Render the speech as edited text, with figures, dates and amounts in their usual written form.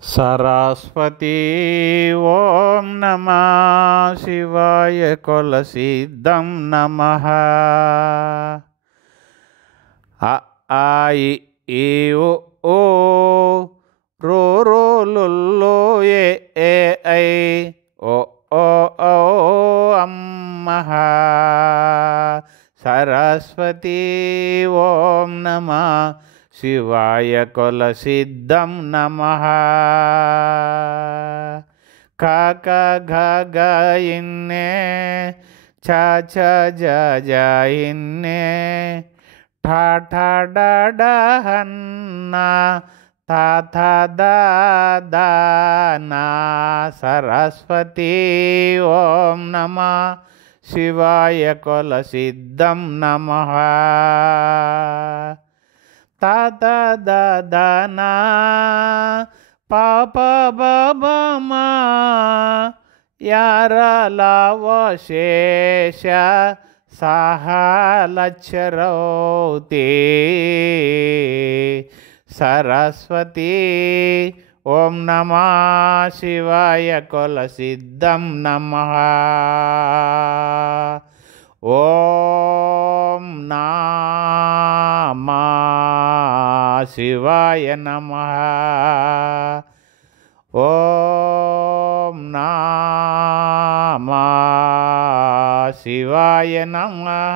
సరస్వతి ఓం నమః శివాయ కొలసిద్ధం నమః. అ ఆ ఇ ఈ ఉ ఊ రు రు లు లు ఎ ఏ ఐ ఓ ఓ ఔ అమ్మః. సరస్వతి ఓం నమః శివాయ కొలసిద్ధం నమః. క క ఘ ఘ ఇన్నే ఛ ఛ జ జ ఇన్నే ఠ ఠ డ డ హన్న థ థ ద ద నా. సరస్వతి ఓం నమః శివాయ కొలసిద్ధం నమః. త త ద ద నా ప ప బ బ మ యార ల వ శేష సహ లచ్చరౌతి. సరస్వతి ఓం నమః శివాయ కొలసిద్ధం నమః. ఓం నమః శివాయ నమః. ఓం నమః శివాయ నమః.